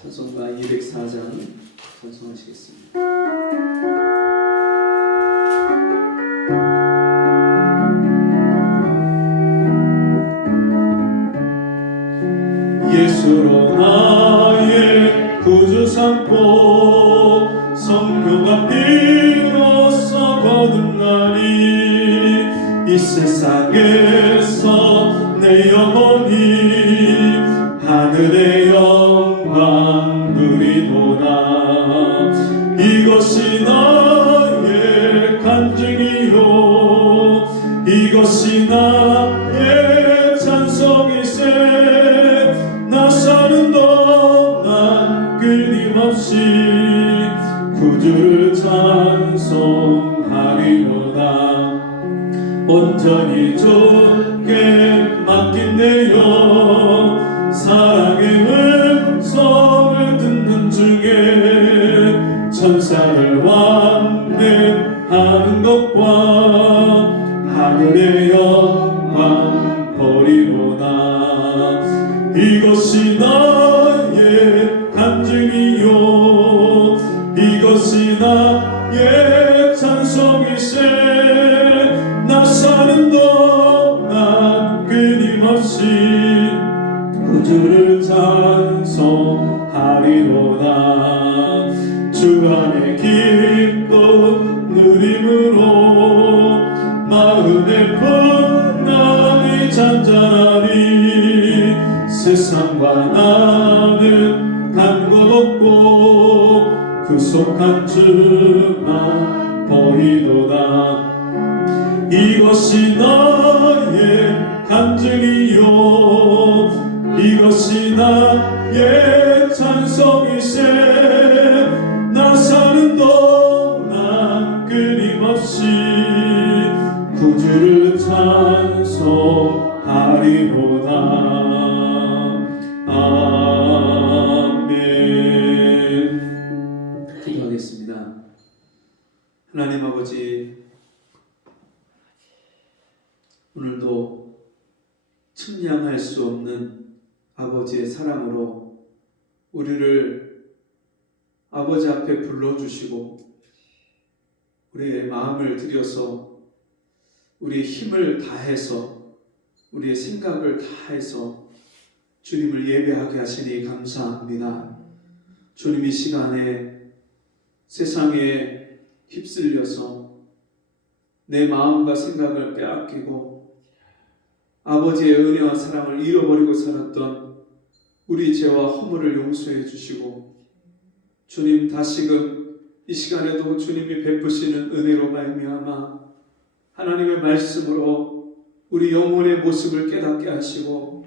찬송가 204장 찬송하시겠습니다. 예수로 나의 구주 삼고 성령과 피로써 거듭나니 이 세상에서 내 영혼이 하늘의 영광 누리도다. 이것이 나의 간증이요 이것이 나의 찬송이세. 나 사는 동안 끊임없이 구주를 찬송하리로다. 온전히 주께 맡긴 내요 사랑의 음성을 듣는 중에 천사를 완매하는 것과 하늘의 영광 보리로다. 이것이 나의 간증이요 이것이 나의 찬송이세. 나 사는 동안 끊임없이 구주를 찬송하리로다. 주 안에 기쁨 누림으로 마음의 풍랑이 잔잔하리. 세상과 나는 간 것 없고 구속한 주만 보이도다. 이것이 나의 간증이요 이것이 나의 찬송이세. 나 사는 동안 끊임없이 구주를 찬송하리로다. 아멘. 기도하겠습니다. 하나님 아버지, 오늘도 측량할 수 없는 아버지의 사랑으로 우리를 아버지 앞에 불러주시고 우리의 마음을 들여서 우리의 힘을 다해서 우리의 생각을 다해서 주님을 예배하게 하시니 감사합니다. 주님 이 시간에 세상에 휩쓸려서 내 마음과 생각을 빼앗기고 아버지의 은혜와 사랑을 잃어버리고 살았던 우리 죄와 허물을 용서해 주시고 주님 다시금 이 시간에도 주님이 베푸시는 은혜로 말미암아 하나님의 말씀으로 우리 영혼의 모습을 깨닫게 하시고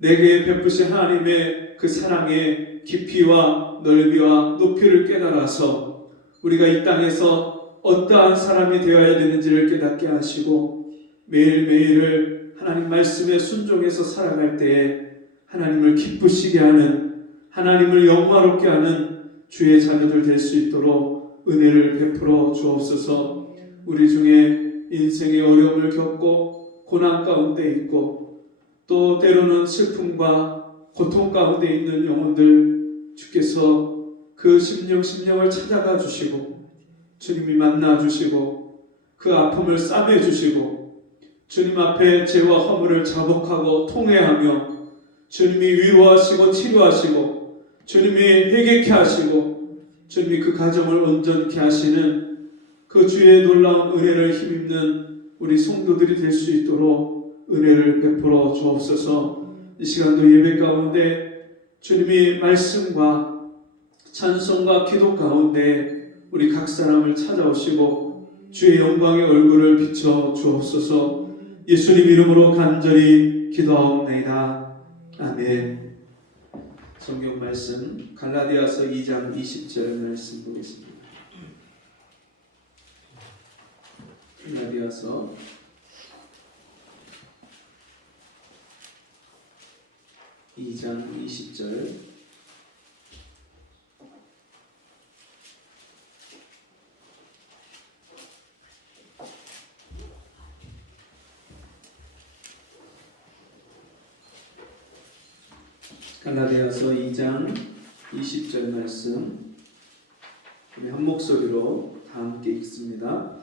내게 베푸신 하나님의 그 사랑의 깊이와 넓이와 높이를 깨달아서 우리가 이 땅에서 어떠한 사람이 되어야 되는지를 깨닫게 하시고 매일매일을 하나님 말씀에 순종해서 살아갈 때에 하나님을 기쁘시게 하는 하나님을 영화롭게 하는 주의 자녀들 될 수 있도록 은혜를 베풀어 주옵소서. 우리 중에 인생의 어려움을 겪고 고난 가운데 있고 또 때로는 슬픔과 고통 가운데 있는 영혼들 주께서 그 심령을 찾아가 주시고 주님이 만나 주시고 그 아픔을 싸매 주시고 주님 앞에 죄와 허물을 자복하고 통회하며 주님이 위로하시고 치료하시고 주님이 회개케 하시고 주님이 그 가정을 온전케 하시는 그 주의 놀라운 은혜를 힘입는 우리 성도들이 될 수 있도록 은혜를 베풀어 주옵소서. 이 시간도 예배 가운데 주님이 말씀과 찬송과 기도 가운데 우리 각 사람을 찾아오시고 주의 영광의 얼굴을 비춰 주옵소서. 예수님 이름으로 간절히 기도하옵나이다. 아멘. 성경 말씀 갈라디아서 2장 20절 말씀 보겠습니다. 갈라디아서 2장 20절 갈라디아서 2장 20절 말씀 우리 한 목소리로 다 함께 읽습니다.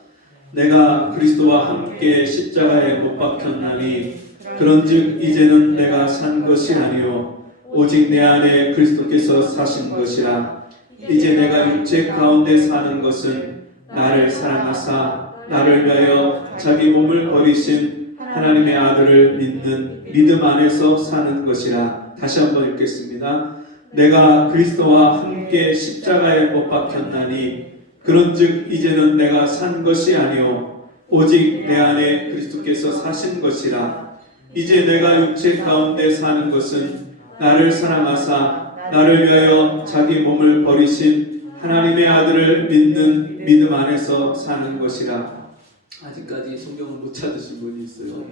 내가 그리스도와 함께 십자가에 못 박혔나니 그런즉 이제는 내가 산 것이 아니요 오직 내 안에 그리스도께서 사신 것이라. 이제 내가 육체 가운데 사는 것은 나를 사랑하사 나를 위하여 자기 몸을 버리신 하나님의 아들을 믿는 믿음 안에서 사는 것이라. 다시 한번 읽겠습니다. 내가 그리스도와 함께 십자가에 못 박혔나니 그런즉 이제는 내가 산 것이 아니요 오직 내 안에 그리스도께서 사신 것이라. 이제 내가 육체 가운데 사는 것은 나를 사랑하사 나를 위하여 자기 몸을 버리신 하나님의 아들을 믿는 믿음 안에서 사는 것이라. 아직까지 성경을 못 찾으신 분이 있어요.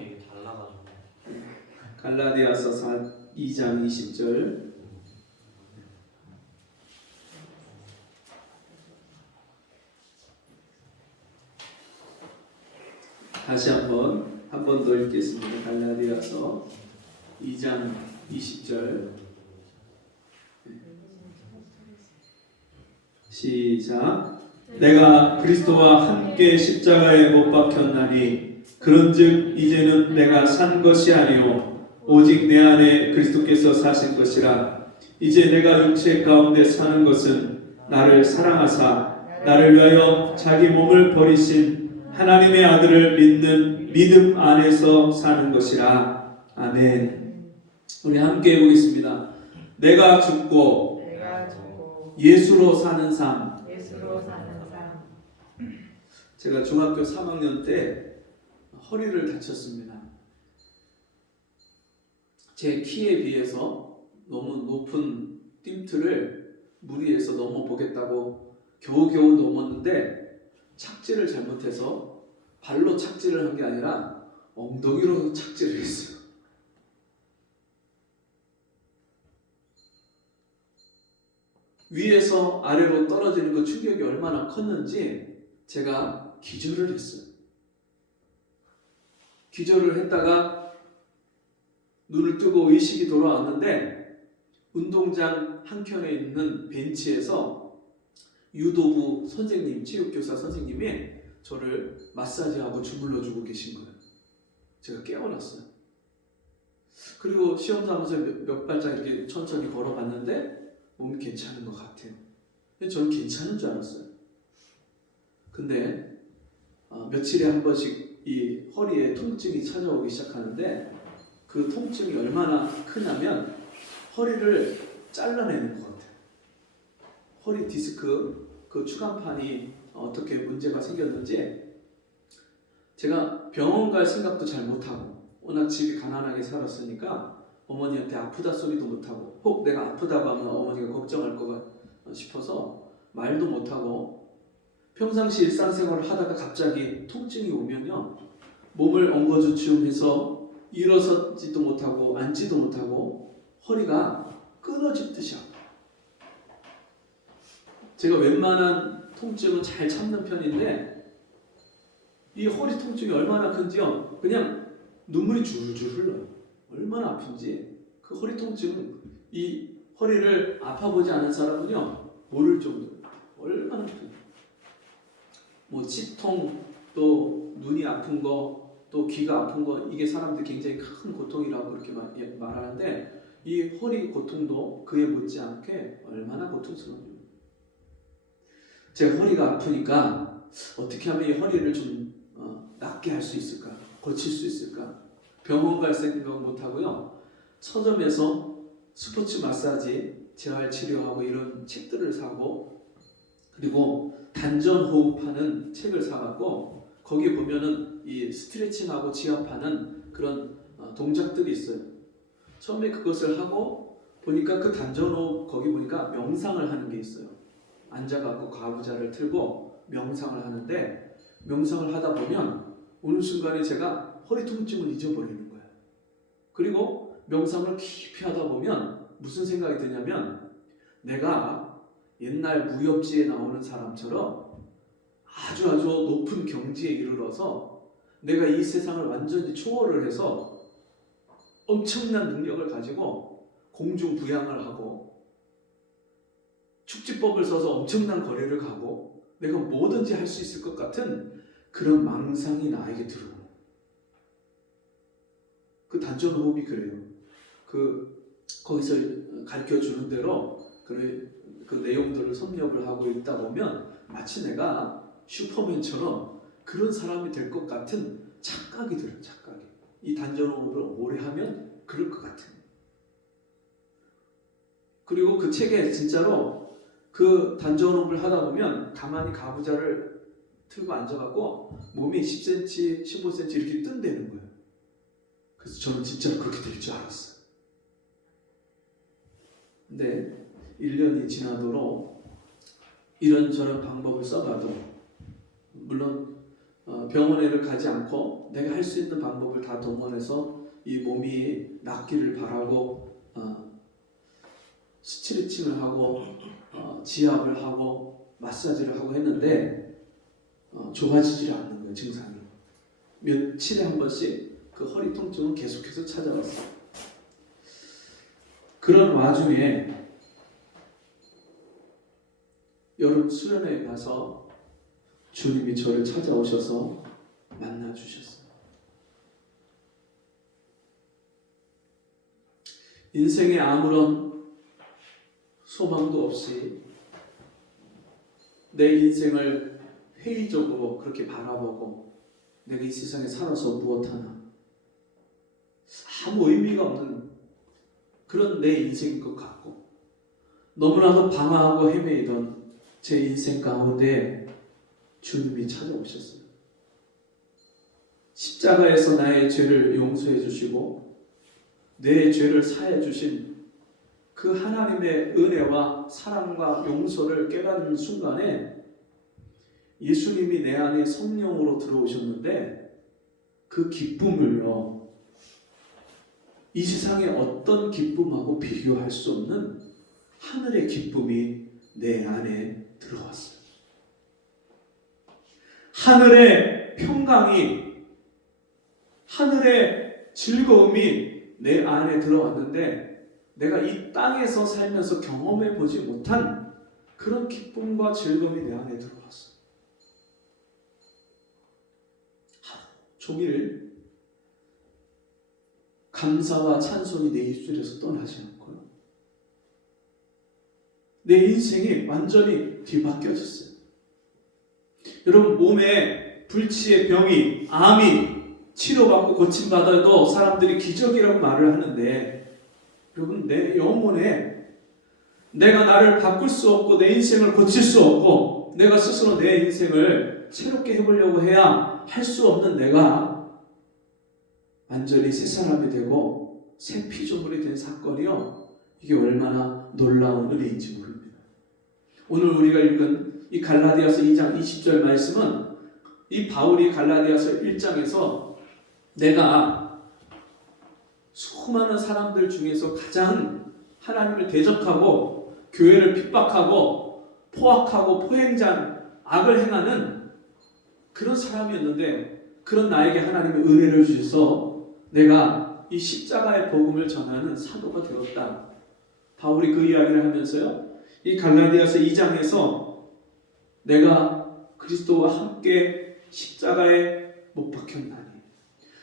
갈라디아서 2장 20절 다시 한 번 더 읽겠습니다. 갈라디아서 2장 20절 시작. 내가 그리스도와 함께 십자가에 못 박혔나니 그런즉 이제는 내가 산 것이 아니요 오직 내 안에 그리스도께서 사신 것이라. 이제 내가 육체 가운데 사는 것은 나를 사랑하사 나를 위하여 자기 몸을 버리신 하나님의 아들을 믿는 믿음 안에서 사는 것이라. 아멘. 우리 함께 해보겠습니다. 내가 죽고 예수로 사는 삶. 제가 중학교 3학년 때 허리를 다쳤습니다. 제 키에 비해서 너무 높은 띵틀을 무리해서 넘어보겠다고 겨우겨우 넘었는데 착지를 잘못해서 발로 착지를 한 게 아니라 엉덩이로 착지를 했어요. 위에서 아래로 떨어지는 그 충격이 얼마나 컸는지 제가 기절을 했어요. 기절을 했다가 눈을 뜨고 의식이 돌아왔는데 운동장 한켠에 있는 벤치에서 유도부 선생님, 체육교사 선생님이 저를 마사지하고 주물러주고 계신 거예요. 제가 깨어났어요. 그리고 시험사무소에 몇 발짝 이렇게 천천히 걸어봤는데 몸이 괜찮은 것 같아요. 저는 괜찮은 줄 알았어요. 근데 며칠에 한 번씩 이 허리에 통증이 찾아오기 시작하는데 그 통증이 얼마나 크냐면 허리를 잘라내는 것 같아요. 허리 디스크 그 추간판이 어떻게 문제가 생겼는지 제가 병원 갈 생각도 잘 못하고 워낙 집이 가난하게 살았으니까 어머니한테 아프다 소리도 못하고 혹 내가 아프다고 하면 어머니가 걱정할 거 싶어서 말도 못하고 평상시 일상생활을 하다가 갑자기 통증이 오면요 몸을 엉거주춤해서 일어서지도 못하고 앉지도 못하고 허리가 끊어질 듯이 아파요. 제가 웬만한 통증은 잘 참는 편인데 이 허리 통증이 얼마나 큰지요 그냥 눈물이 줄줄 흘러요. 얼마나 아픈지. 그 허리 통증은 이 허리를 아파보지 않은 사람은요 모를 정도로 얼마나 아픈지. 뭐 치통 또 눈이 아픈 거 또 귀가 아픈 거 이게 사람들이 굉장히 큰 고통이라고 그렇게 말하는데 이 허리 고통도 그에 못지않게 얼마나 고통스러워요. 제 허리가 아프니까 어떻게 하면 이 허리를 좀 낫게 할 수 있을까? 고칠 수 있을까? 병원 갈 생각 못하고요. 서점에서 스포츠 마사지, 재활 치료하고 이런 책들을 사고 그리고 단전 호흡하는 책을 사갖고 거기 보면은 이 스트레칭하고 지압하는 그런 동작들이 있어요. 처음에 그것을 하고 보니까 그 단전 호흡 거기 보니까 명상을 하는 게 있어요. 앉아갖고 가부좌를 틀고 명상을 하는데 명상을 하다 보면 어느 순간에 제가 허리 통증을 잊어버리는 거예요. 그리고 명상을 깊이 하다 보면 무슨 생각이 드냐면 내가 옛날 무협지에 나오는 사람처럼 아주 높은 경지에 이르러서 내가 이 세상을 완전히 초월을 해서 엄청난 능력을 가지고 공중부양을 하고 축지법을 써서 엄청난 거래를 가고 내가 뭐든지 할 수 있을 것 같은 그런 망상이 나에게 들어오는 그 단전호흡이 그래요. 거기서 가르쳐 주는 대로 그 내용들을 섭렵을 하고 있다 보면 마치 내가 슈퍼맨처럼 그런 사람이 될 것 같은 착각이 들어요. 착각이. 이 단전호흡을 오래 하면 그럴 것 같은. 그리고 그 책에 진짜로 그 단전호흡을 하다 보면 가만히 가부좌를 틀고 앉아갖고 몸이 10cm, 15cm 이렇게 뜬다는 거예요. 그래서 저는 진짜로 그렇게 될 줄 알았어요. 근데 1년이 지나도록 이런저런 방법을 써봐도 물론 병원에를 가지 않고 내가 할 수 있는 방법을 다 동원해서 이 몸이 낫기를 바라고 스트레칭을 하고 지압을 하고 마사지를 하고 했는데 좋아지질 않는 거예요. 증상이. 며칠에 한 번씩 그 허리 통증은 계속해서 찾아왔어요. 그런 와중에 여름 수련회에 가서 주님이 저를 찾아오셔서 만나 주셨어요. 인생에 아무런 소망도 없이 내 인생을 회의적으로 그렇게 바라보고 내가 이 세상에 살아서 무엇하나 아무 의미가 없는 그런 내 인생인 것 같고 너무나도 방황하고 헤매이던 제 인생 가운데 주님이 찾아오셨어요. 십자가에서 나의 죄를 용서해 주시고 내 죄를 사해 주신 그 하나님의 은혜와 사랑과 용서를 깨닫는 순간에 예수님이 내 안에 성령으로 들어오셨는데 그 기쁨을요, 이 세상의 어떤 기쁨하고 비교할 수 없는 하늘의 기쁨이 내 안에 들어왔어요. 하늘의 평강이, 하늘의 즐거움이 내 안에 들어왔는데 내가 이 땅에서 살면서 경험해 보지 못한 그런 기쁨과 즐거움이 내 안에 들어왔어요. 하루 종일 감사와 찬송이 내 입술에서 떠나지 않고요. 내 인생이 완전히 뒤바뀌어졌어요. 여러분, 몸에 불치의 병이, 암이 치료받고 고침받아도 사람들이 기적이라고 말을 하는데 여러분, 내 영혼에 내가 나를 바꿀 수 없고 내 인생을 고칠 수 없고 내가 스스로 내 인생을 새롭게 해보려고 해야 할 수 없는 내가 완전히 새 사람이 되고 새 피조물이 된 사건이요, 이게 얼마나 놀라운 은혜인지 모릅니다. 오늘 우리가 읽은 이 갈라디아서 2장 20절 말씀은 이 바울이 갈라디아서 1장에서 내가 수많은 사람들 중에서 가장 하나님을 대적하고 교회를 핍박하고 포악하고 포행자, 악을 행하는 그런 사람이었는데 그런 나에게 하나님의 은혜를 주셔서 내가 이 십자가의 복음을 전하는 사도가 되었다. 바울이 그 이야기를 하면서요, 이 갈라디아서 2장에서 내가 그리스도와 함께 십자가에 못 박혔나니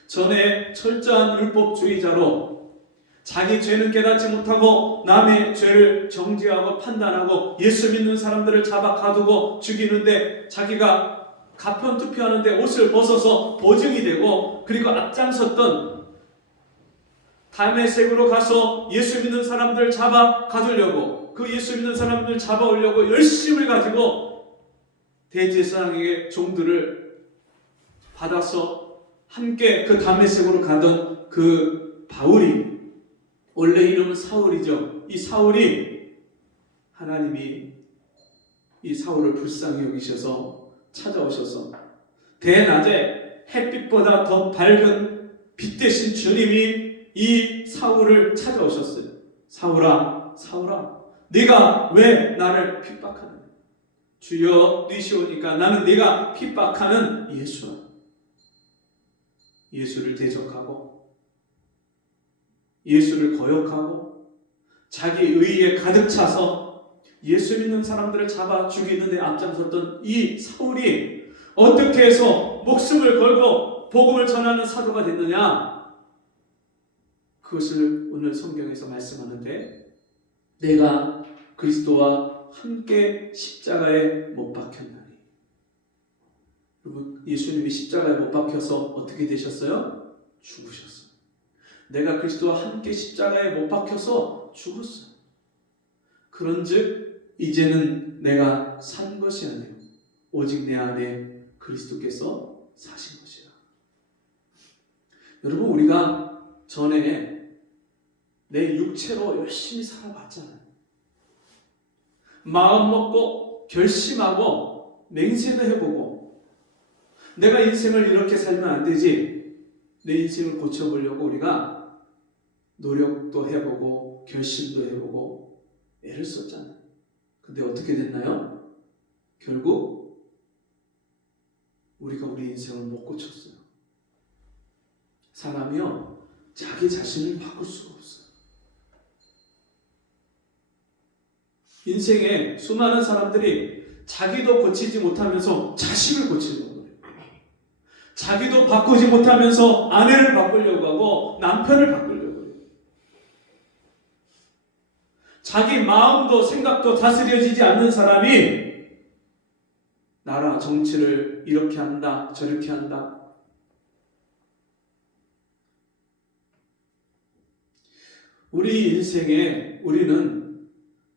전에 철저한 율법주의자로 자기 죄는 깨닫지 못하고 남의 죄를 정죄하고 판단하고 예수 믿는 사람들을 잡아 가두고 죽이는데 자기가 가편 투표하는데 옷을 벗어서 보증이 되고 그리고 앞장섰던 다메섹으로 가서 예수 믿는 사람들을 잡아 가두려고 그 예수 믿는 사람들을 잡아오려고 열심을 가지고 대제사장에게 종들을 받아서 함께 그 다메섹으로 가던 그 바울이, 원래 이름은 사울이죠. 이 사울이 하나님이 이 사울을 불쌍히 여기셔서 찾아오셔서 대낮에 햇빛보다 더 밝은 빛 대신 주님이 이 사울을 찾아오셨어요. 사울아, 사울아, 네가 왜 나를 핍박하느냐? 주여 니시오니까 나는 네가 핍박하는 예수야. 예수를 대적하고 예수를 거역하고 자기 의에 가득 차서 예수 믿는 사람들을 잡아 죽이는 데 앞장섰던 이 사울이 어떻게 해서 목숨을 걸고 복음을 전하는 사도가 됐느냐? 그것을 오늘 성경에서 말씀하는데, 내가 그리스도와 함께 십자가에 못 박혔나니. 여러분, 예수님이 십자가에 못 박혀서 어떻게 되셨어요? 죽으셨어요. 내가 그리스도와 함께 십자가에 못 박혀서 죽었어요. 그런즉 이제는 내가 산 것이 아니요 오직 내 안에 그리스도께서 사신 것이라. 여러분, 우리가 전에 내 육체로 열심히 살아봤잖아요. 마음 먹고 결심하고 맹세도 해보고, 내가 인생을 이렇게 살면 안 되지, 내 인생을 고쳐보려고 우리가 노력도 해보고 결심도 해보고 애를 썼잖아요. 근데 어떻게 됐나요? 결국 우리가 우리 인생을 못 고쳤어요. 사람이요, 자기 자신을 바꿀 수가 없어요. 인생에 수많은 사람들이 자기도 고치지 못하면서 자식을 고치려고 해요. 자기도 바꾸지 못하면서 아내를 바꾸려고 하고 남편을 바꾸려고 해요. 자기 마음도 생각도 다스려지지 않는 사람이 나라 정치를 이렇게 한다 저렇게 한다. 우리 인생에 우리는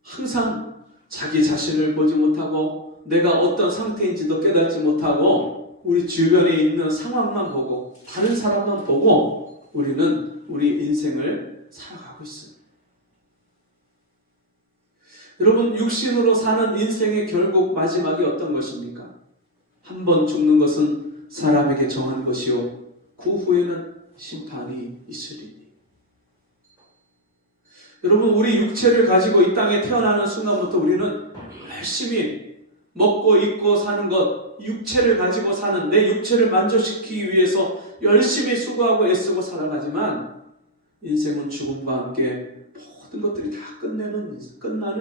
항상 자기 자신을 보지 못하고 내가 어떤 상태인지도 깨닫지 못하고 우리 주변에 있는 상황만 보고 다른 사람만 보고 우리는 우리 인생을 살아가고 있습니다. 여러분, 육신으로 사는 인생의 결국 마지막이 어떤 것입니까? 한 번 죽는 것은 사람에게 정한 것이요 그 후에는 심판이 있으리니. 여러분, 우리 육체를 가지고 이 땅에 태어나는 순간부터 우리는 열심히 먹고 입고 사는 것, 육체를 가지고 사는, 내 육체를 만족시키기 위해서 열심히 수고하고 애쓰고 살아가지만 인생은 죽음과 함께 모든 것들이 다 끝나는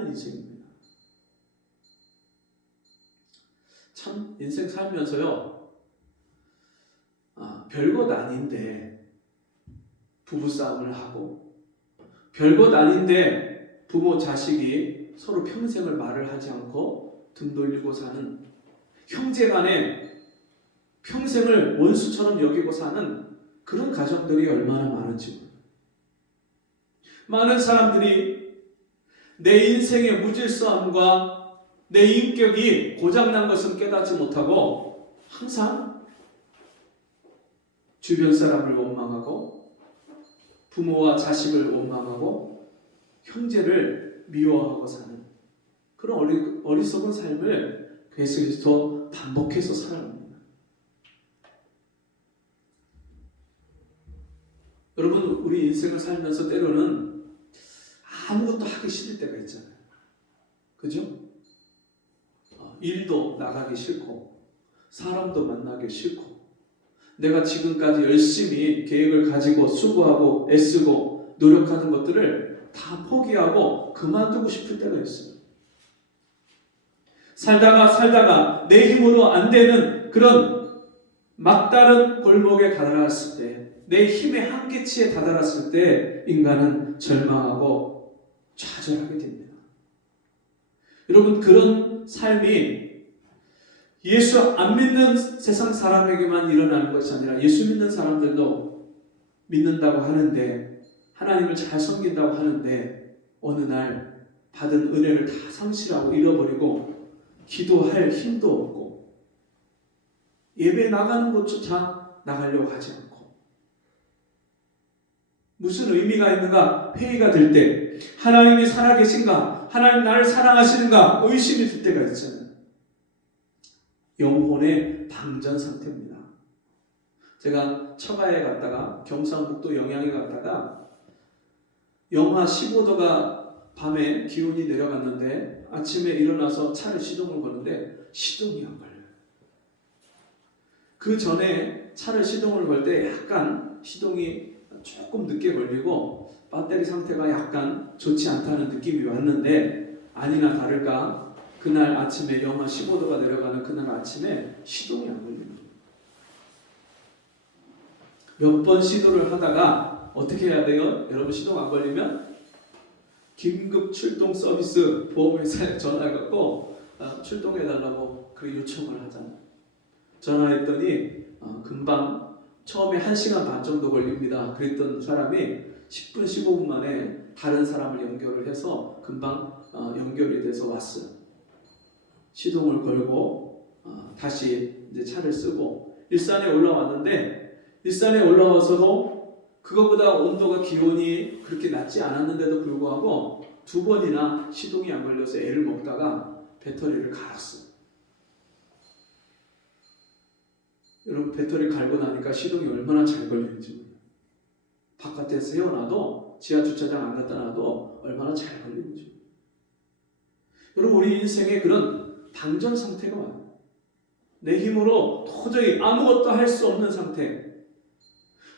인생입니다. 참 인생 살면서요, 별것 아닌데 부부싸움을 하고, 별것 아닌데 부모 자식이 서로 평생을 말을 하지 않고 등 돌리고 사는, 형제간에 평생을 원수처럼 여기고 사는 그런 가정들이 얼마나 많은지 모릅니다. 많은 사람들이 내 인생의 무질서함과 내 인격이 고장난 것은 깨닫지 못하고 항상 주변 사람을 원망하고 부모와 자식을 원망하고 형제를 미워하고 사는 그런 어리석은 삶을 계속해서 반복해서 살아갑니다. 여러분, 우리 인생을 살면서 때로는 아무것도 하기 싫을 때가 있잖아요. 그죠? 일도 나가기 싫고 사람도 만나기 싫고 내가 지금까지 열심히 계획을 가지고 수고하고 애쓰고 노력하는 것들을 다 포기하고 그만두고 싶을 때가 있어요. 살다가 내 힘으로 안 되는 그런 막다른 골목에 다다랐을 때, 내 힘의 한계치에 다다랐을 때 인간은 절망하고 좌절하게 됩니다. 여러분, 그런 삶이 예수 안 믿는 세상 사람에게만 일어나는 것이 아니라 예수 믿는 사람들도 믿는다고 하는데, 하나님을 잘 섬긴다고 하는데 어느 날 받은 은혜를 다 상실하고 잃어버리고 기도할 힘도 없고 예배 나가는 곳조차 나가려고 하지 않고, 무슨 의미가 있는가 회의가 될 때 하나님이 살아계신가, 하나님 나를 사랑하시는가 의심이 들 때가 있잖아요. 영혼의 방전 상태입니다. 제가 처가에 갔다가 경상북도 영양에 갔다가 영하 15도가 밤에 기온이 내려갔는데 아침에 일어나서 차를 시동을 거는데 시동이 안 걸려요. 그 전에 차를 시동을 걸 때 약간 시동이 조금 늦게 걸리고 배터리 상태가 약간 좋지 않다는 느낌이 왔는데 아니나 다를까 그날 아침에 영하 15도가 내려가는 그날 아침에 시동이 안 걸리는 거예요. 몇 번 시도를 하다가 어떻게 해야 돼요? 여러분 시동 안 걸리면 긴급 출동 서비스 보험회사에 전화해갖고 출동해달라고 그 요청을 하잖아요. 전화했더니 금방 처음에 1시간 반 정도 걸립니다. 그랬던 사람이 10분 15분 만에 다른 사람을 연결을 해서 금방 연결이 돼서 왔어요. 시동을 걸고 다시 이제 차를 쓰고 일산에 올라왔는데 일산에 올라와서도 그거보다 온도가 기온이 그렇게 낮지 않았는데도 불구하고 2번이나 시동이 안 걸려서 애를 먹다가 배터리를 갈았어요. 여러분 배터리 갈고 나니까 시동이 얼마나 잘 걸리는지 바깥에 세워놔도 지하 주차장 안 갖다 놔도 얼마나 잘 걸리는지. 여러분 우리 인생에 그런 방전 상태가 와요. 내 힘으로 도저히 아무것도 할 수 없는 상태,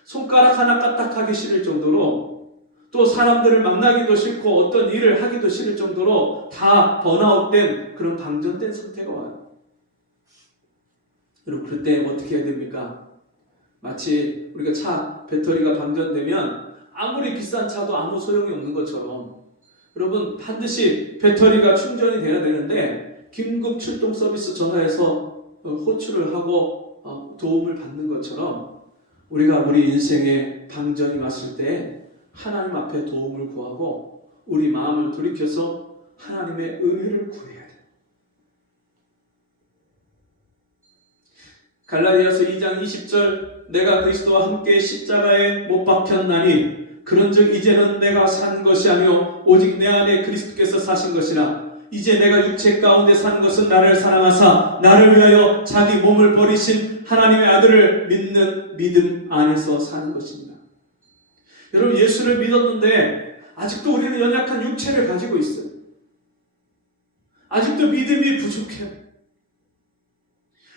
손가락 하나 까딱하기 싫을 정도로 또 사람들을 만나기도 싫고 어떤 일을 하기도 싫을 정도로 다 번아웃된 그런 방전된 상태가 와요. 여러분 그때 어떻게 해야 됩니까? 마치 우리가 차 배터리가 방전되면 아무리 비싼 차도 아무 소용이 없는 것처럼 여러분 반드시 배터리가 충전이 돼야 되는데 긴급 출동 서비스 전화해서 호출을 하고 도움을 받는 것처럼 우리가 우리 인생에 방전이 왔을 때 하나님 앞에 도움을 구하고 우리 마음을 돌이켜서 하나님의 은혜를 구해야 돼요. 갈라디아서 2장 20절 내가 그리스도와 함께 십자가에 못 박혔나니 그런즉 이제는 내가 산 것이 아니요 오직 내 안에 그리스도께서 사신 것이라. 이제 내가 육체 가운데 사는 것은 나를 사랑하사 나를 위하여 자기 몸을 버리신 하나님의 아들을 믿는 믿음 안에서 사는 것입니다. 여러분 예수를 믿었는데 아직도 우리는 연약한 육체를 가지고 있어요. 아직도 믿음이 부족해요.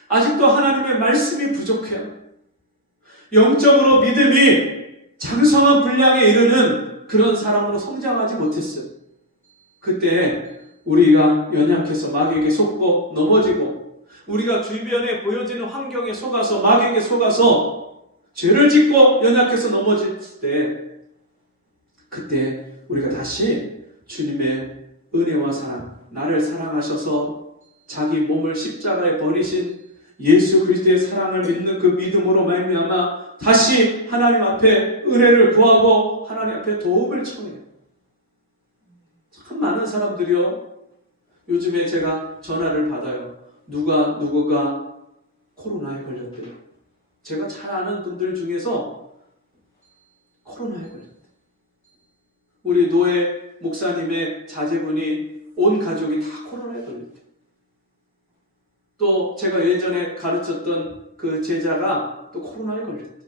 아직도 하나님의 말씀이 부족해요. 영적으로 믿음이 장성한 분량에 이르는 그런 사람으로 성장하지 못했어요. 그때 우리가 연약해서 마귀에게 속고 넘어지고 우리가 주변에 보여지는 환경에 속아서 마귀에게 속아서 죄를 짓고 연약해서 넘어질 때 그때 우리가 다시 주님의 은혜와 사랑, 나를 사랑하셔서 자기 몸을 십자가에 버리신 예수 그리스도의 사랑을 믿는 그 믿음으로 말미암아 다시 하나님 앞에 은혜를 구하고 하나님 앞에 도움을 청해요. 참 많은 사람들이요. 요즘에 제가 전화를 받아요. 누구가 코로나에 걸렸대요. 제가 잘 아는 분들 중에서 코로나에 걸렸대요. 우리 노예 목사님의 자제분이 온 가족이 다 코로나에 걸렸대요. 또 제가 예전에 가르쳤던 그 제자가 또 코로나에 걸렸대요.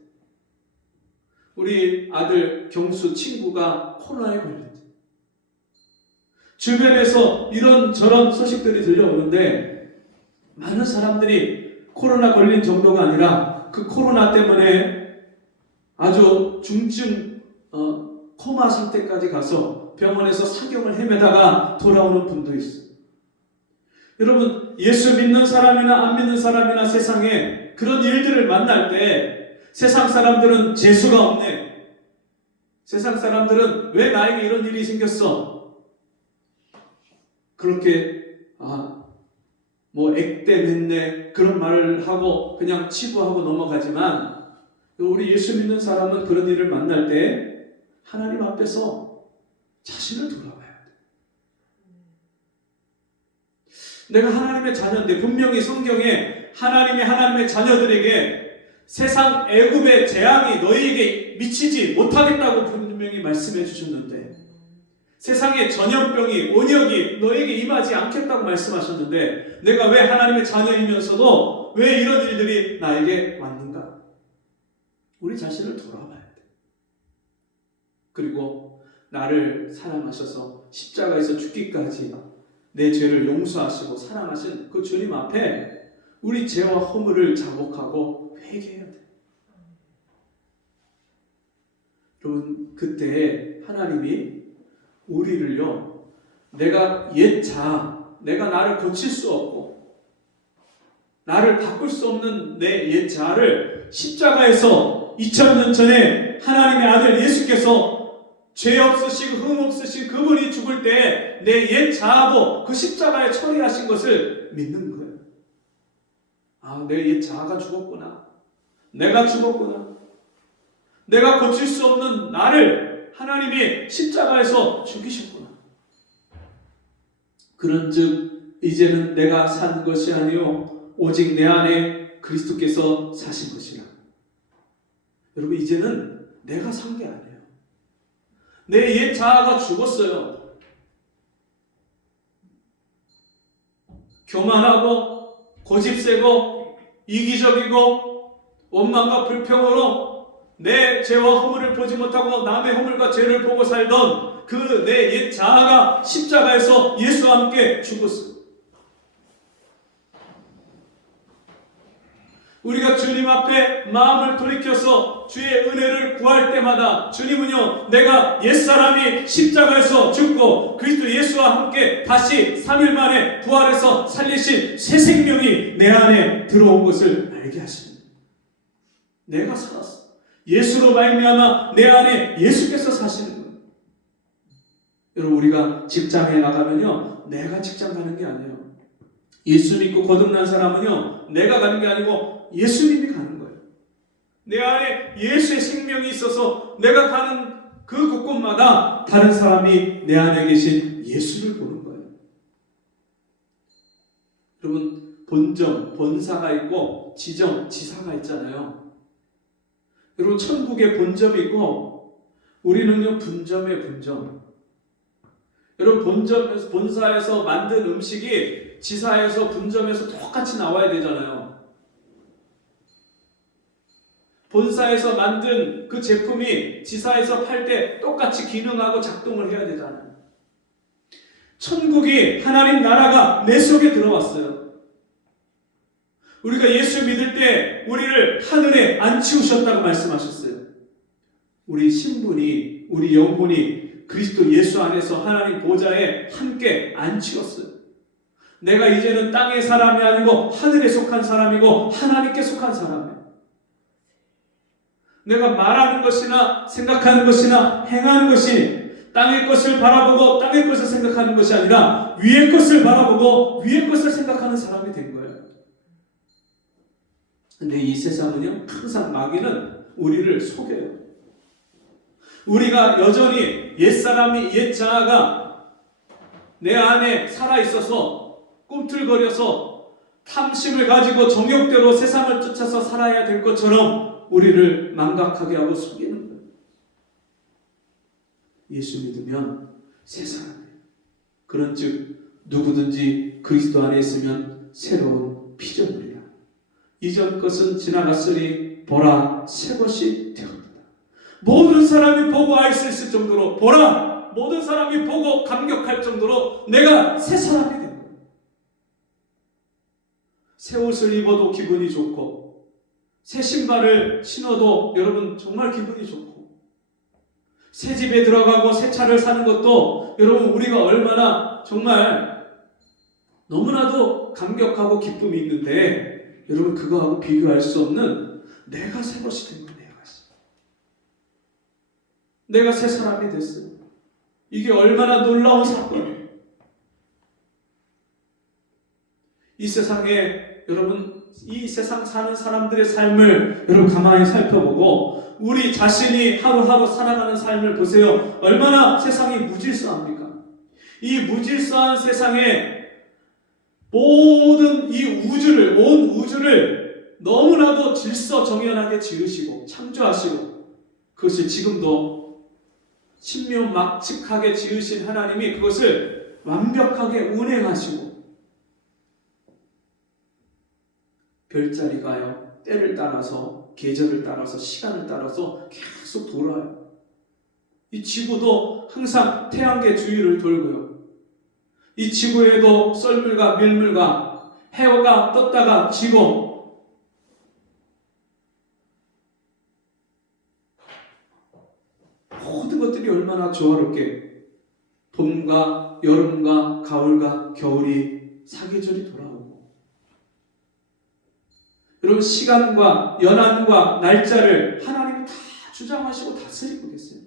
우리 아들 경수 친구가 코로나에 걸렸대요. 주변에서 이런저런 소식들이 들려오는데 많은 사람들이 코로나 걸린 정도가 아니라 그 코로나 때문에 아주 중증 코마 상태까지 가서 병원에서 사경을 헤매다가 돌아오는 분도 있어요. 여러분 예수 믿는 사람이나 안 믿는 사람이나 세상에 그런 일들을 만날 때 세상 사람들은 재수가 없네. 세상 사람들은 왜 나에게 이런 일이 생겼어? 그렇게 뭐 액땜했네 그런 말을 하고 그냥 치부하고 넘어가지만 우리 예수 믿는 사람은 그런 일을 만날 때 하나님 앞에서 자신을 돌아봐야 돼. 내가 하나님의 자녀인데 분명히 성경에 하나님의 자녀들에게 세상 애굽의 재앙이 너희에게 미치지 못하겠다고 분명히 말씀해 주셨는데 세상의 전염병이 온역이 너에게 임하지 않겠다고 말씀하셨는데 내가 왜 하나님의 자녀이면서도 왜 이런 일들이 나에게 왔는가? 우리 자신을 돌아봐야 돼. 그리고 나를 사랑하셔서 십자가에서 죽기까지 내 죄를 용서하시고 사랑하신 그 주님 앞에 우리 죄와 허물을 자복하고 회개해야 돼. 여러분 그때 하나님이 우리를요 내가 옛 자아, 내가 나를 고칠 수 없고 나를 바꿀 수 없는 내 옛 자아를 십자가에서 2000년 전에 하나님의 아들 예수께서 죄 없으시고 흠 없으신 그분이 죽을 때 내 옛 자아도 그 십자가에 처리하신 것을 믿는 거예요. 아, 내 옛 자아가 죽었구나. 내가 죽었구나. 내가 고칠 수 없는 나를 하나님이 십자가에서 죽이셨구나. 그런즉 이제는 내가 산 것이 아니요 오직 내 안에 그리스도께서 사신 것이라. 여러분, 이제는 내가 산 게 아니에요. 내 옛 자아가 죽었어요. 교만하고 고집세고 이기적이고 원망과 불평으로 내 죄와 허물을 보지 못하고 남의 허물과 죄를 보고 살던 그 내 옛 자아가 십자가에서 예수와 함께 죽었어요. 우리가 주님 앞에 마음을 돌이켜서 주의 은혜를 구할 때마다 주님은요, 내가 옛사람이 십자가에서 죽고 그리스도 예수와 함께 다시 3일 만에 부활해서 살리신 새 생명이 내 안에 들어온 것을 알게 하십니다. 내가 살았어. 예수로 말미암아 내 안에 예수께서 사시는 거예요. 여러분, 우리가 직장에 나가면요, 내가 직장 가는 게 아니에요. 예수 믿고 거듭난 사람은요, 내가 가는 게 아니고 예수님이 가는 거예요. 내 안에 예수의 생명이 있어서 내가 가는 그 곳곳마다 다른 사람이 내 안에 계신 예수를 보는 거예요. 여러분, 본점, 본사가 있고 지점, 지사가 있잖아요. 여러분, 천국에 본점이 있고 우리는요, 분점의 분점. 여러분, 본점에서, 본사에서 만든 음식이 지사에서 분점에서 똑같이 나와야 되잖아요. 본사에서 만든 그 제품이 지사에서 팔 때 똑같이 기능하고 작동을 해야 되잖아요. 천국이, 하나님 나라가 내 속에 들어왔어요. 우리가 예수 믿을 때 우리를 하늘에 앉히우셨다고 말씀하셨어요. 우리 신분이, 우리 영혼이 그리스도 예수 안에서 하나님 보좌에 함께 앉히웠어요. 내가 이제는 땅의 사람이 아니고 하늘에 속한 사람이고 하나님께 속한 사람이에요. 내가 말하는 것이나 생각하는 것이나 행하는 것이 땅의 것을 바라보고 땅의 것을 생각하는 것이 아니라 위의 것을 바라보고 위의 것을 생각하는 사람이 된 거예요. 근데 이 세상은요, 항상 마귀는 우리를 속여요. 우리가 여전히 옛사람이, 옛 자아가 내 안에 살아있어서 꿈틀거려서 탐심을 가지고 정욕대로 세상을 쫓아서 살아야 될 것처럼 우리를 망각하게 하고 속이는 거예요. 예수 믿으면 새 사람이에요. 그런즉 누구든지 그리스도 안에 있으면 새로운 피조물이라. 이전 것은 지나갔으니 보라, 새 것이 되었다. 모든 사람이 보고 알 수 있을 정도로, 보라, 모든 사람이 보고 감격할 정도로 내가 새 사람이 된 거예요. 새 옷을 입어도 기분이 좋고 새 신발을 신어도 여러분 정말 기분이 좋고, 새 집에 들어가고 새 차를 사는 것도 여러분 우리가 얼마나 정말 너무나도 감격하고 기쁨이 있는데, 여러분 그거하고 비교할 수 없는 내가 새 것이 된 거예요. 내가 새 사람이 됐어요. 이게 얼마나 놀라운 사건이에요. 이 세상에 여러분, 이 세상 사는 사람들의 삶을 여러분 가만히 살펴보고 우리 자신이 하루하루 살아가는 삶을 보세요. 얼마나 세상이 무질서합니까? 이 무질서한 세상에 모든 이 우주를, 온 우주를 너무나도 질서정연하게 지으시고 창조하시고, 그것을 지금도 신묘막측하게 지으신 하나님이 그것을 완벽하게 운행하시고, 별자리가요, 때를 따라서, 계절을 따라서, 시간을 따라서 계속 돌아요. 이 지구도 항상 태양계 주위를 돌고요. 이 지구에도 썰물과 밀물과 해가 떴다가 지고, 모든 것들이 얼마나 조화롭게 봄과 여름과 가을과 겨울이 사계절이 돌아오고, 여러분 시간과 연한과 날짜를 하나님이 다 주장하시고 다스리고 계세요.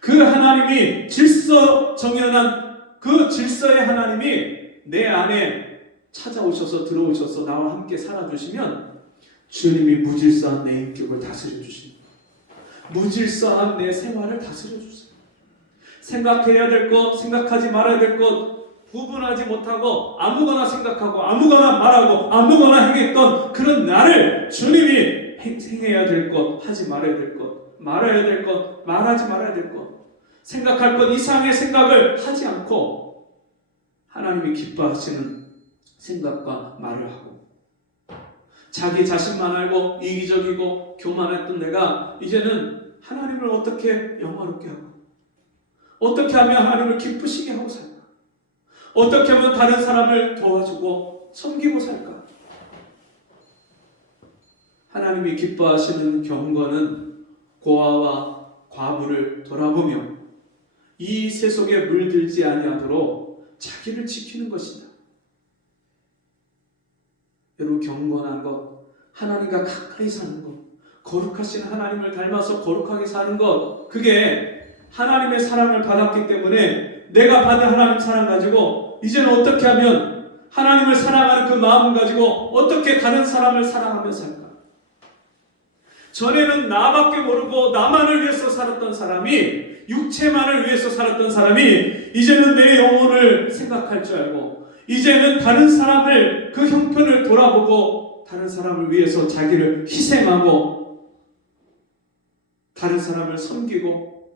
그 하나님이 질서 정연한 그 질서의 하나님이 내 안에 찾아오셔서 들어오셔서 나와 함께 살아주시면 주님이 무질서한 내 인격을 다스려 주십니다. 무질서한 내 생활을 다스려 주세요. 생각해야 될 것, 생각하지 말아야 될 것 구분하지 못하고 아무거나 생각하고 아무거나 말하고 아무거나 행했던 그런 나를 주님이 행해야 될 것, 하지 말아야 될 것, 말아야 될 것, 말하지 말아야 될 것, 생각할 것 이상의 생각을 하지 않고 하나님이 기뻐하시는 생각과 말을 하고, 자기 자신만 알고 이기적이고 교만했던 내가 이제는 하나님을 어떻게 영화롭게 하고, 어떻게 하면 하나님을 기쁘시게 하고 살까, 어떻게 하면 다른 사람을 도와주고 섬기고 살까. 하나님이 기뻐하시는 경건은 고아와 과부를 돌아보며 이 세속에 물들지 아니하도록 자기를 지키는 것이다. 여러분, 경건한 것, 하나님과 가까이 사는 것, 거룩하신 하나님을 닮아서 거룩하게 사는 것, 그게 하나님의 사랑을 받았기 때문에 내가 받은 하나님 사랑 가지고 이제는 어떻게 하면 하나님을 사랑하는 그 마음 가지고 어떻게 다른 사람을 사랑하며 살까? 전에는 나밖에 모르고 나만을 위해서 살았던 사람이, 육체만을 위해서 살았던 사람이 이제는 내 영혼을 생각할 줄 알고, 이제는 다른 사람을 그 형편을 돌아보고 다른 사람을 위해서 자기를 희생하고 다른 사람을 섬기고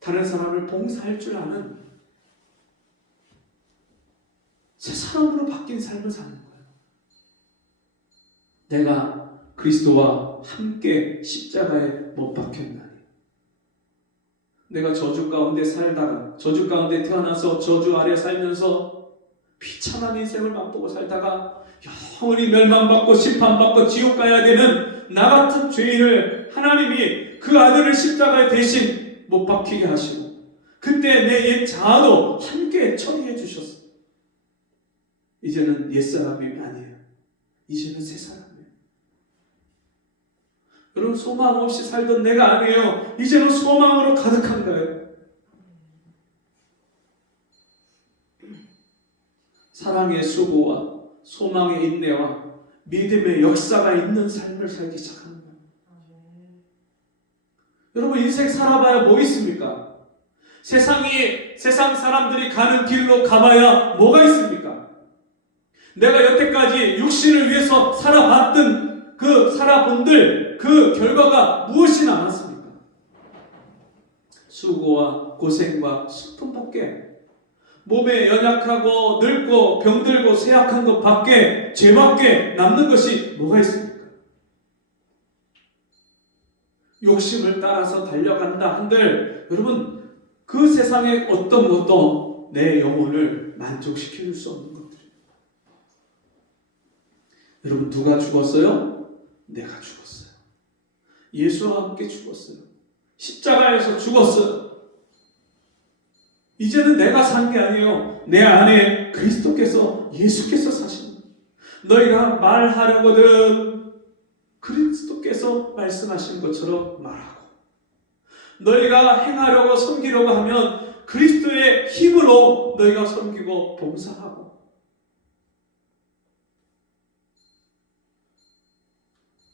다른 사람을 봉사할 줄 아는 새 사람으로 바뀐 삶을 사는 거예요. 내가 그리스도와 함께 십자가에 못 박혔나니, 내가 저주 가운데 살다가, 저주 가운데 태어나서 저주 아래 살면서 비참한 인생을 맛보고 살다가 영원히 멸망받고 심판받고 지옥 가야 되는 나 같은 죄인을 하나님이 그 아들을 십자가에 대신 못 박히게 하시고, 그때 내 옛 자아도 함께 처리해 주셨어요. 이제는 옛사람이 아니에요. 이제는 새 사람이에요. 여러분, 소망 없이 살던 내가 아니에요. 이제는 소망으로 가득한 거예요. 사랑의 수고와 소망의 인내와 믿음의 역사가 있는 삶을 살기 시작하는 거예요. 여러분, 인생 살아봐야 뭐 있습니까? 세상 사람들이 가는 길로 가봐야 뭐가 있습니까? 내가 여태까지 육신을 위해서 살아봤던 살아본들 그 결과가 무엇이 남았습니까? 수고와 고생과 슬픔밖에, 몸에 연약하고 늙고 병들고 쇠약한 것 밖에, 죄밖에 남는 것이 뭐가 있습니까? 욕심을 따라서 달려간다 한들 여러분, 그 세상의 어떤 것도 내 영혼을 만족시켜줄 수 없는 것들이에요. 여러분, 누가 죽었어요? 내가 죽었어요. 예수와 함께 죽었어요. 십자가에서 죽었어요. 이제는 내가 산 게 아니에요. 내 안에 그리스도께서, 예수께서 사십니다. 너희가 말하려거든 그리스도께서 말씀하신 것처럼 말하고, 너희가 행하려고 섬기려고 하면 그리스도의 힘으로 너희가 섬기고 봉사하고,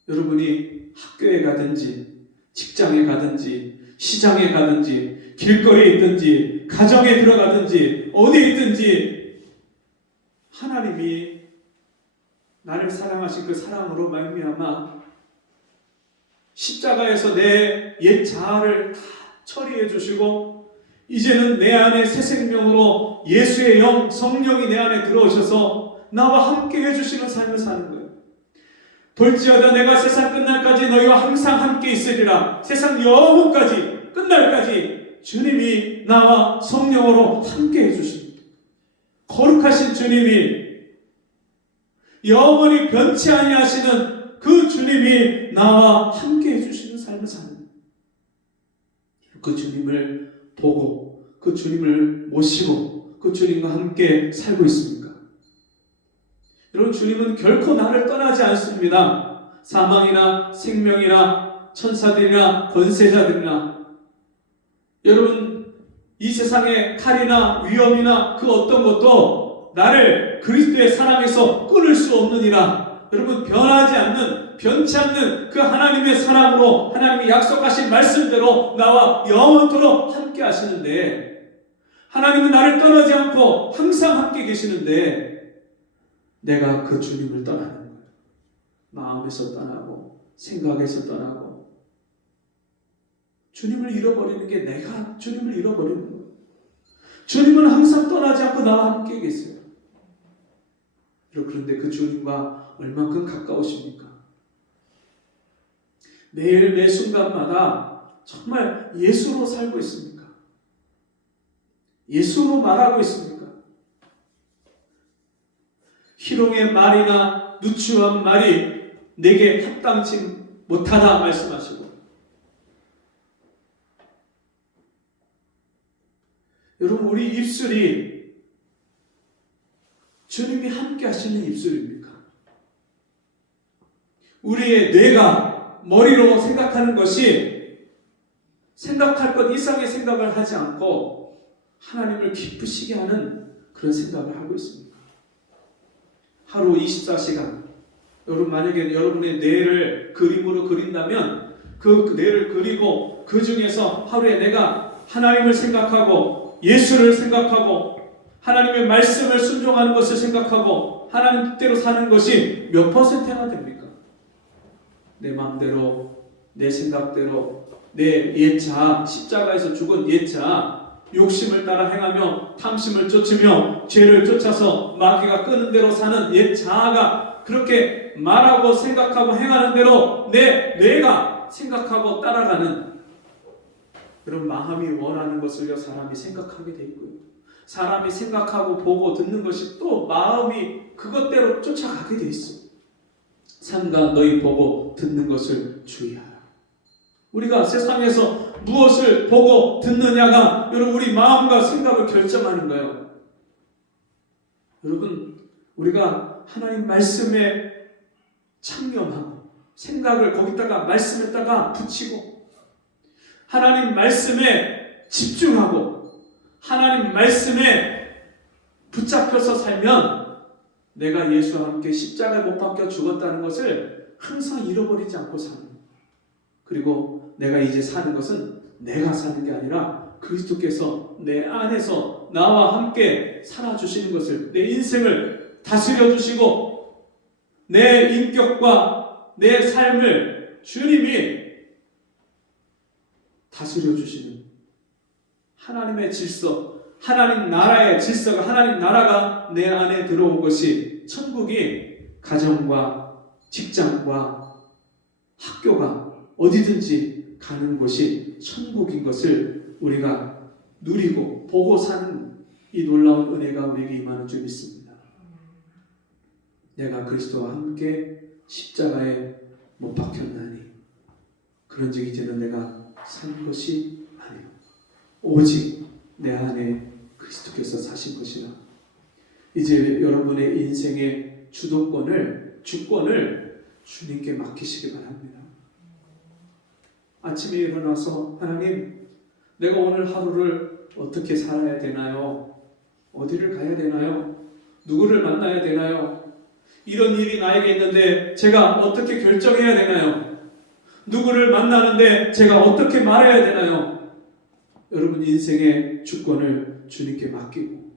여러분이 학교에 가든지 직장에 가든지 시장에 가든지 길거리에 있든지 가정에 들어가든지 어디에 있든지 하나님이 나를 사랑하신 그 사랑으로 말미암아 십자가에서 내 옛 자아를 다 처리해 주시고, 이제는 내 안에 새 생명으로 예수의 영, 성령이 내 안에 들어오셔서 나와 함께 해주시는 삶을 사는 거예요. 볼지어다 내가 세상 끝날까지 너희와 항상 함께 있으리라. 세상 영혼까지, 끝날까지 주님이 나와 성령으로 함께 해주십니다. 거룩하신 주님이, 영원히 변치 아니하시는 그 주님이 나와 함께 해주시는 삶을 사는, 그 주님을 보고 그 주님을 모시고 그 주님과 함께 살고 있습니까? 여러분, 주님은 결코 나를 떠나지 않습니다. 사망이나 생명이나 천사들이나 권세자들이나, 여러분, 이 세상의 칼이나 위험이나 그 어떤 것도 나를 그리스도의 사랑에서 끊을 수 없느니라. 여러분, 변하지 않는, 변치 않는 그 하나님의 사랑으로 하나님이 약속하신 말씀대로 나와 영원토록 함께 하시는데, 하나님은 나를 떠나지 않고 항상 함께 계시는데 내가 그 주님을 떠나는 거예요. 마음에서 떠나고 생각에서 떠나고 주님을 잃어버리는 게 내가 주님을 잃어버리는 거예요. 주님은 항상 떠나지 않고 나와 함께 계세요. 그런데 그 주님과 얼만큼 가까우십니까? 매일 매 순간마다 정말 예수로 살고 있습니까? 예수로 말하고 있습니까? 희롱의 말이나 누추한 말이 내게 합당치 못하다 말씀하시고, 여러분, 우리 입술이 주님이 함께 하시는 입술입니까? 우리의 뇌가 머리로 생각하는 것이 생각할 것 이상의 생각을 하지 않고 하나님을 기쁘시게 하는 그런 생각을 하고 있습니다. 하루 24시간, 여러분, 만약에 여러분의 뇌를 그림으로 그린다면 그 뇌를 그리고 그 중에서 하루에 내가 하나님을 생각하고 예수를 생각하고 하나님의 말씀을 순종하는 것을 생각하고 하나님 뜻대로 사는 것이 몇 퍼센트나 됩니까? 내 마음대로, 내 생각대로, 내 옛자, 십자가에서 죽은 옛자, 욕심을 따라 행하며 탐심을 쫓으며 죄를 쫓아서 마귀가 끄는 대로 사는 옛 자아가 그렇게 말하고 생각하고 행하는 대로 내 뇌가 생각하고 따라가는, 그런 마음이 원하는 것을요 사람이 생각하게 돼 있고요. 사람이 생각하고 보고 듣는 것이 또 마음이 그것대로 쫓아가게 돼 있어. 삼가 너희 보고 듣는 것을 주의하라. 우리가 세상에서 무엇을 보고 듣느냐가 여러분 우리 마음과 생각을 결정하는 거예요. 여러분, 우리가 하나님 말씀에 창념하고 생각을 거기다가 말씀에다가 붙이고 하나님 말씀에 집중하고 하나님 말씀에 붙잡혀서 살면 내가 예수와 함께 십자가에 못 박혀 죽었다는 것을 항상 잃어버리지 않고 사는 거예요. 그리고 내가 이제 사는 것은 내가 사는 게 아니라 그리스도께서 내 안에서 나와 함께 살아주시는 것을, 내 인생을 다스려 주시고 내 인격과 내 삶을 주님이 다스려 주시는 하나님의 질서, 하나님 나라의 질서가, 하나님 나라가 내 안에 들어온 것이, 천국이 가정과 직장과 학교가 어디든지 가는 곳이 천국인 것을 우리가 누리고 보고 사는 이 놀라운 은혜가 우리에게 임하는 줄 믿습니다. 내가 그리스도와 함께 십자가에 못 박혔나니 그런즉 이제는 내가 산 것이 아니요 오직 내 안에 그리스도께서 사신 것이라. 이제 여러분의 인생의 주도권을, 주권을 주님께 맡기시기 바랍니다. 아침에 일어나서 하나님, 내가 오늘 하루를 어떻게 살아야 되나요? 어디를 가야 되나요? 누구를 만나야 되나요? 이런 일이 나에게 있는데 제가 어떻게 결정해야 되나요? 누구를 만나는데 제가 어떻게 말해야 되나요? 여러분, 인생의 주권을 주님께 맡기고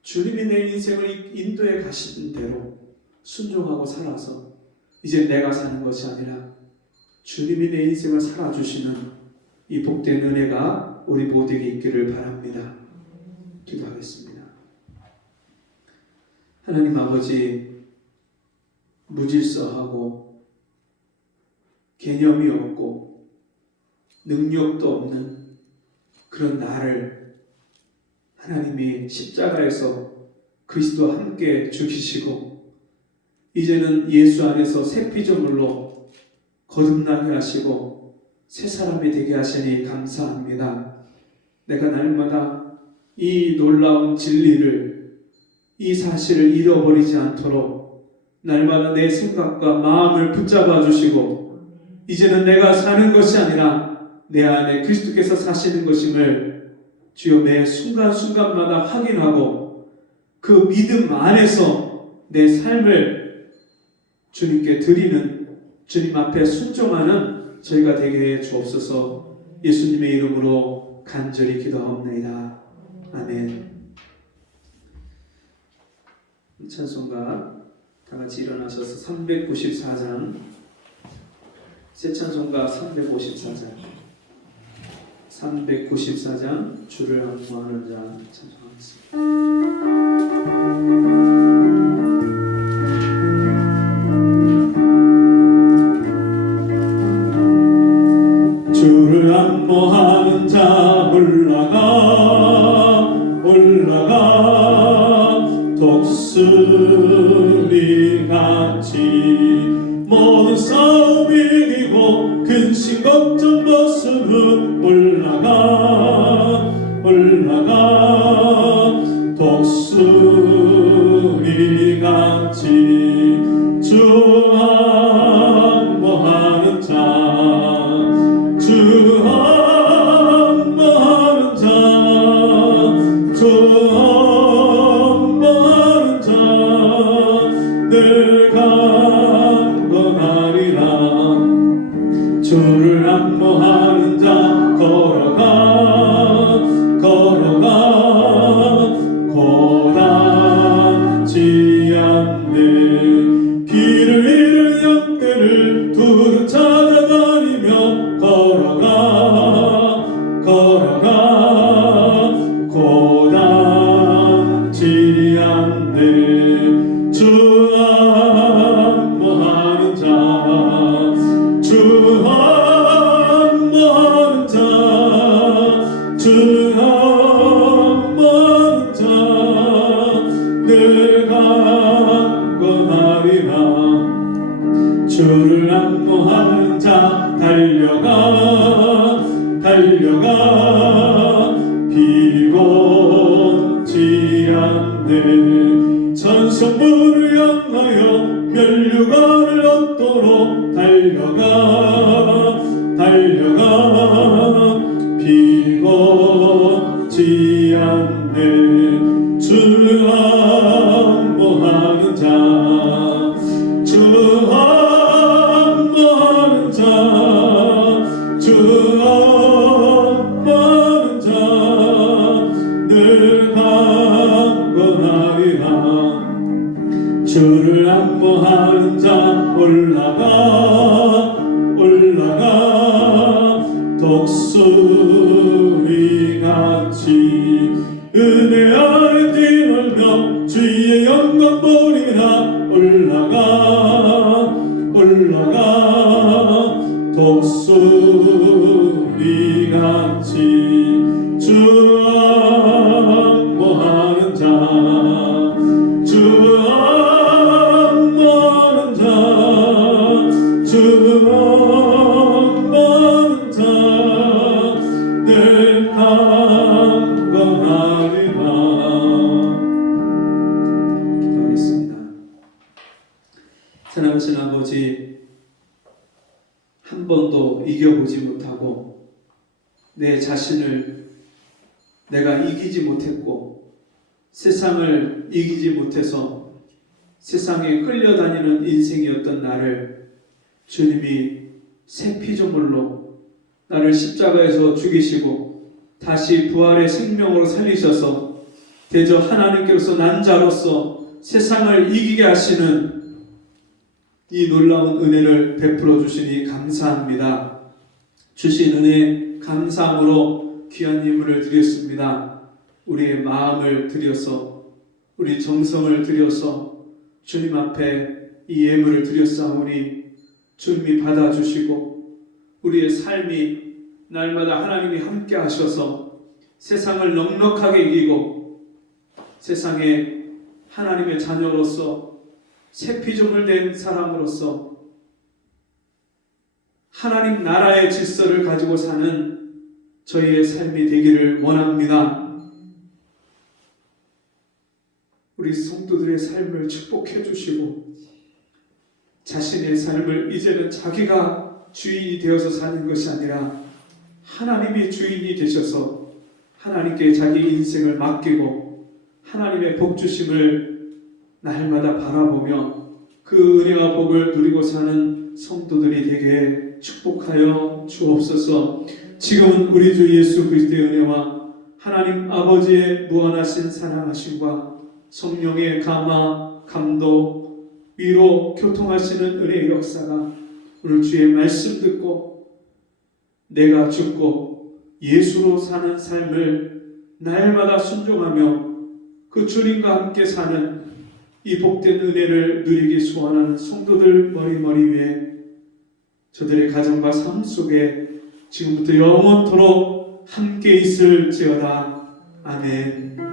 주님이 내 인생을 인도해 가시는 대로 순종하고 살아서 이제 내가 사는 것이 아니라 주님이 내 인생을 살아주시는 이 복된 은혜가 우리 모두에게 있기를 바랍니다. 기도하겠습니다. 하나님 아버지, 무질서하고 개념이 없고 능력도 없는 그런 나를 하나님이 십자가에서 그리스도와 함께 죽이시고 이제는 예수 안에서 새 피조물로 거듭나게 하시고 새 사람이 되게 하시니 감사합니다. 내가 날마다 이 놀라운 진리를, 이 사실을 잃어버리지 않도록 날마다 내 생각과 마음을 붙잡아 주시고, 이제는 내가 사는 것이 아니라 내 안에 그리스도께서 사시는 것임을 주여 매 순간순간마다 확인하고 그 믿음 안에서 내 삶을 주님께 드리는, 주님 앞에 순종하는 저희가 되게 해 주옵소서. 예수님의 이름으로 간절히 기도하옵나이다. 아멘. 이 찬송가 다 같이 일어나셔서 394장, 새 찬송가 394장 주를 안무하는 자 찬송하겠습니다. 주를 안무하는 자 올라가 독수리같이 모든 싸움 이기고 근심 걱정 벗은 후 올라가 독수리같이 주 안무하는 자 주를 안무하는 자 걸어가 고단지 않네. 길을 잃은 양떼를 두루 찾아다니며 걸어가 고단지 않네. 주 안무하는 자 주를 안무하는 자 달려가 비곤지 않네. 천성문을 향하여 멸류관을 얻도록 달려가 비곤지 않네. 주를 안무하는 자 주를 안무하는 자 올라가 독수리같이 은혜 아래 뛰놀며 주의 영광 보리라. 올라가 독수리같이 주 안무하는 자 늘 강건하리라. 기도하겠습니다. 사랑하신 아버지, 한 번도 이겨보지 못하고 내 자신을 내가 이기지 못했고 세상을 이기지 못해서 세상에 끌려다니는 인생이었던 나를 주님이 새 피조물로 나를 십자가에서 죽이시고 다시 부활의 생명으로 살리셔서 대저 하나님께로서 난 자로서 세상을 이기게 하시는 이 놀라운 은혜를 베풀어 주시니 감사합니다. 주신 은혜 감사함으로 귀한 예물을 드렸습니다. 우리의 마음을 드려서 우리 정성을 드려서 주님 앞에 이 예물을 드렸사오니 주님이 받아주시고 우리의 삶이 날마다 하나님이 함께 하셔서 세상을 넉넉하게 이기고 세상에 하나님의 자녀로서 새 피조물 된 사람으로서 하나님 나라의 질서를 가지고 사는 저희의 삶이 되기를 원합니다. 우리 성도들의 삶을 축복해 주시고 자신의 삶을 이제는 자기가 주인이 되어서 사는 것이 아니라 하나님이 주인이 되셔서 하나님께 자기 인생을 맡기고 하나님의 복 주심을 날마다 바라보며 그 은혜와 복을 누리고 사는 성도들이 되게 축복하여 주옵소서. 지금은 우리 주 예수 그리스도의 은혜와 하나님 아버지의 무한하신 사랑하심과 성령의 감화, 감독, 위로, 교통하시는 은혜의 역사가 오늘 주의 말씀 듣고 내가 죽고 예수로 사는 삶을 날마다 순종하며 그 주님과 함께 사는 이 복된 은혜를 누리기 소원하는 성도들 머리 위에 저들의 가정과 삶 속에 지금부터 영원토록 함께 있을지어다. 아멘.